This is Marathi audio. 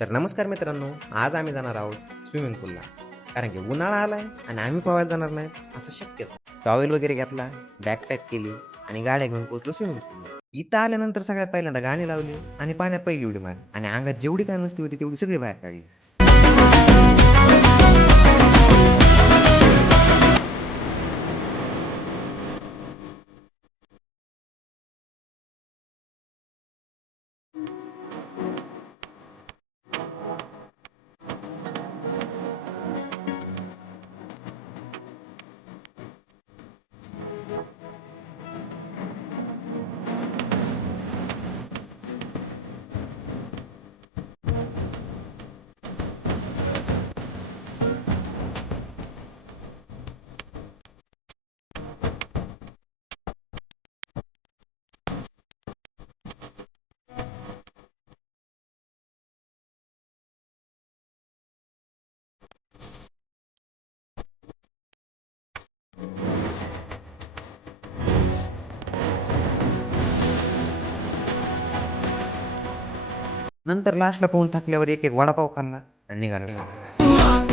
तर नमस्कार मित्रांनो, आज आम्ही जाणार आहोत स्विमिंग पूलला. कारण की उन्हाळा आलाय आणि आम्ही पोहायला जाणार नाहीत असं शक्यच नाही. टॉवेल वगैरे घेतला, बॅग पॅक केली आणि गाड्या घेऊन पोहोचलो स्विमिंग पूलला. इथं आल्यानंतर सगळ्यात पहिल्यांदा गाणी लावली आणि पाण्यात पहिली उडी मारली आणि अंगात जेवढी काय मस्ती होती तेवढी सगळी बाहेर काढली. नंतर लास्टला पोहून थकल्यावर एक एक वडापाव खाल्ला आणि निघालो.